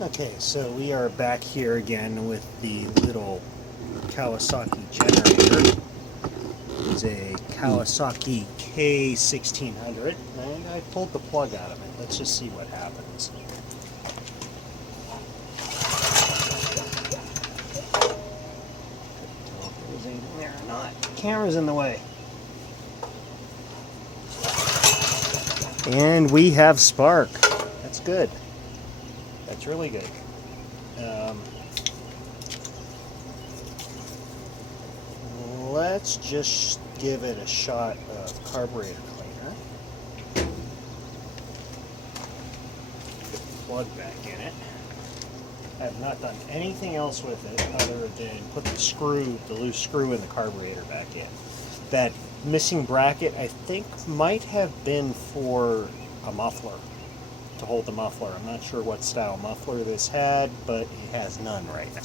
Okay, so we are back here again with the little Kawasaki generator. It's a Kawasaki K1600, and I pulled the plug out of it. Let's just see what happens. Couldn't tell if there was anything there or not. The camera's in the way. And we have spark. That's good. That's really good. Let's just give it a shot of carburetor cleaner. Put the plug back in it. I have not done anything else with it other than put the loose screw in the carburetor back in. That missing bracket, I think, might have been for a muffler, to hold the muffler. I'm not sure what style muffler this had, but it has none right now.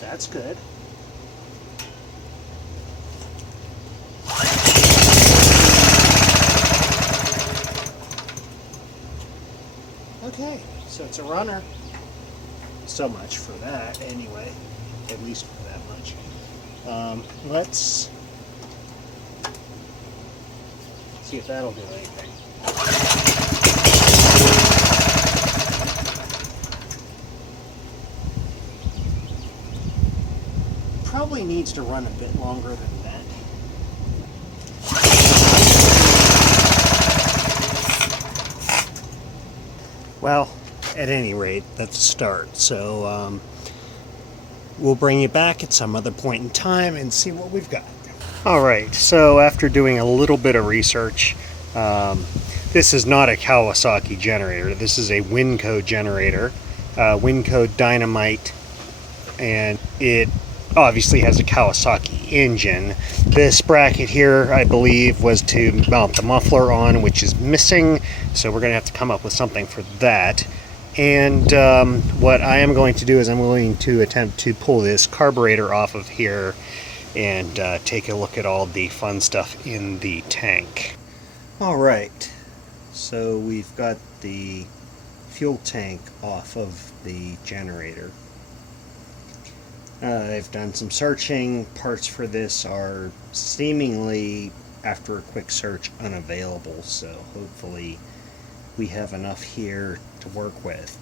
That's good. Okay, so it's a runner. So much for that, anyway. At least for that much. Let's see if that'll do anything. Probably needs to run a bit longer than that. Well, at any rate, that's a start. So we'll bring you back at some other point in time and see what we've got. Alright, so after doing a little bit of research, this is not a Kawasaki generator. This is a Winco generator, Winco Dynamite, and it obviously has a Kawasaki engine. This bracket here, I believe, was to mount the muffler on, which is missing, so we're going to have to come up with something for that. And what I am going to do is I'm going to attempt to pull this carburetor off of here and take a look at all the fun stuff in the tank. Alright, so we've got the fuel tank off of the generator. I've done some searching. Parts for this are seemingly, after a quick search, unavailable, so hopefully we have enough here to work with.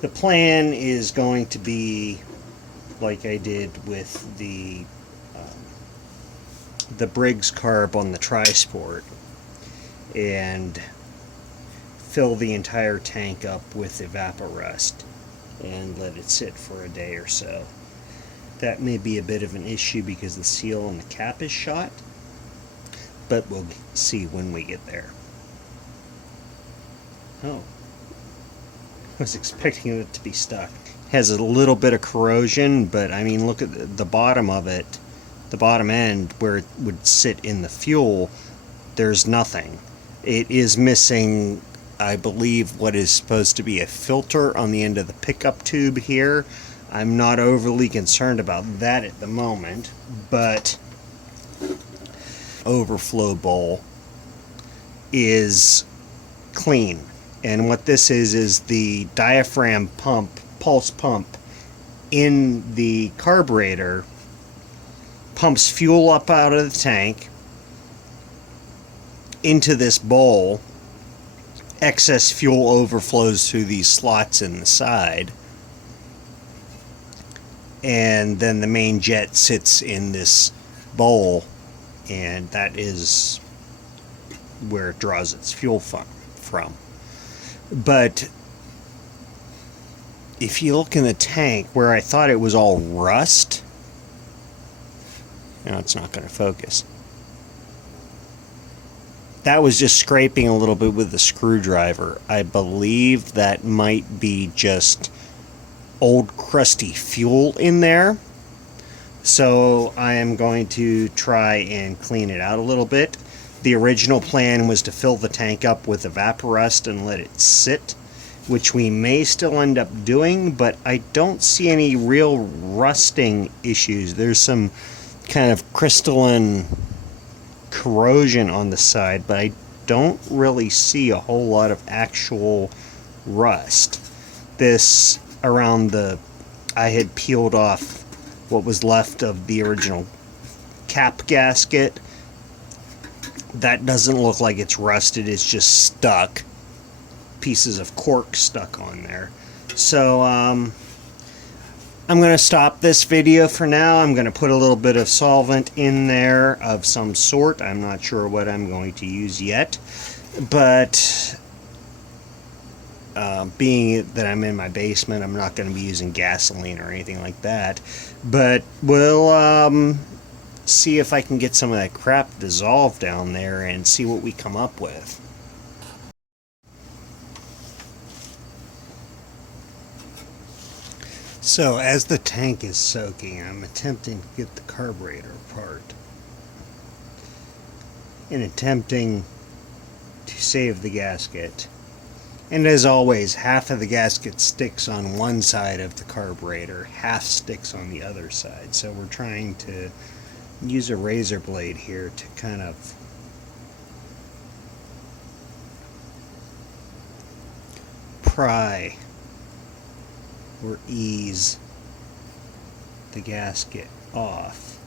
The plan is going to be like I did with the Briggs carb on the Tri-Sport, and fill the entire tank up with evaporust and let it sit for a day or so. That may be a bit of an issue because the seal on the cap is shot, but we'll see when we get there. Oh, I was expecting it to be stuck. Has a little bit of corrosion, but I mean, look at the bottom of it. The bottom end where it would sit in the fuel, there's nothing. It is missing, I believe, what is supposed to be a filter on the end of the pickup tube here. I'm not overly concerned about that at the moment, but overflow bowl is clean. And what this is the diaphragm pump, pulse pump in the carburetor pumps fuel up out of the tank into this bowl. Excess fuel overflows through these slots in the side, and then the main jet sits in this bowl, and that is where it draws its fuel from. But if you look in the tank where I thought it was all rust, Now it's not going to focus. That was just scraping a little bit with the screwdriver. I believe that might be just old crusty fuel in there. So I am going to try and clean it out a little bit. The original plan was to fill the tank up with evaporust and let it sit, which we may still end up doing, but I don't see any real rusting issues. There's some kind of crystalline corrosion on the side, but I don't really see a whole lot of actual rust. This around I had peeled off what was left of the original cap gasket. That doesn't look like it's rusted, it's just stuck. Pieces of cork stuck on there. So I'm going to stop this video for now. I'm going to put a little bit of solvent in there of some sort. I'm not sure what I'm going to use yet, but being that I'm in my basement, I'm not going to be using gasoline or anything like that, but we'll see if I can get some of that crap dissolved down there and see what we come up with. So as the tank is soaking, I'm attempting to get the carburetor apart. And attempting to save the gasket. And as always, half of the gasket sticks on one side of the carburetor, half sticks on the other side. So we're trying to use a razor blade here to kind of pry or ease the gasket off.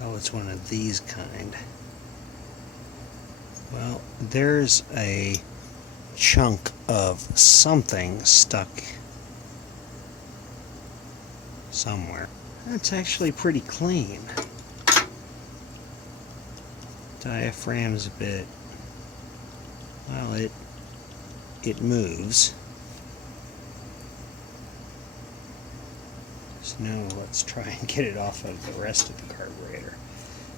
Oh, it's one of these kind. Well, there's a chunk of something stuck somewhere. That's actually pretty clean. Diaphragm's a bit, well, it moves. So now let's try and get it off of the rest of the carburetor,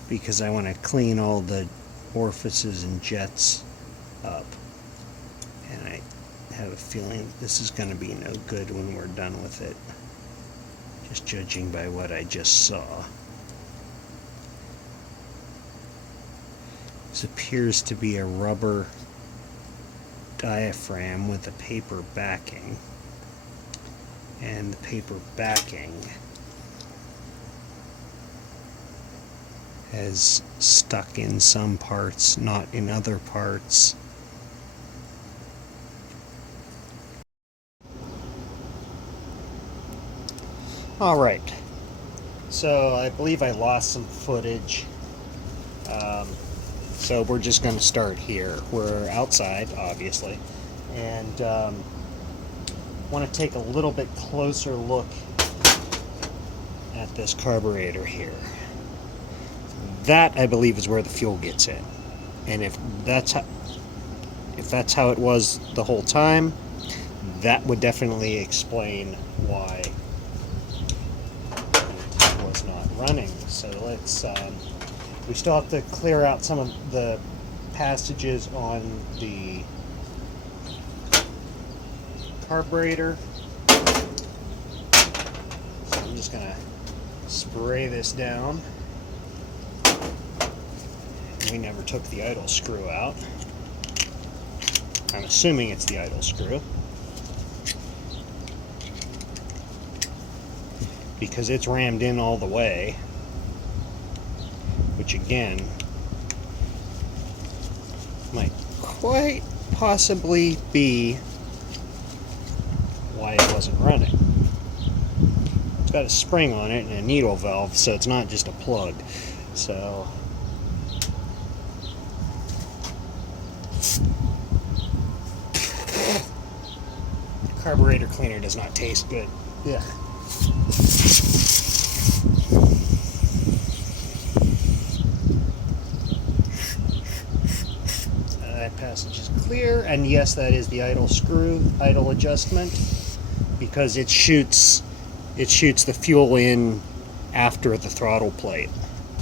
because I want to clean all the orifices and jets up, and I have a feeling this is going to be no good when we're done with it, just judging by what I just saw. This appears to be a rubber diaphragm with a paper backing, and the paper backing has stuck in some parts, not in other parts. Alright, so I believe I lost some footage, so we're just going to start here. We're outside, obviously, and want to take a little bit closer look at this carburetor here. That, I believe, is where the fuel gets in, and if that's how it was the whole time, that would definitely explain why it was not running. So let's we still have to clear out some of the passages on the carburetor, so I'm just gonna spray this down. We never took the idle screw out. I'm assuming it's the idle screw, because it's rammed in all the way, which again might quite possibly be why it wasn't running. It's got a spring on it and a needle valve, so it's not just a plug. So Carburetor cleaner does not taste good. Yeah. That passage is clear, and yes, that is the idle screw, idle adjustment, because it shoots the fuel in after the throttle plate.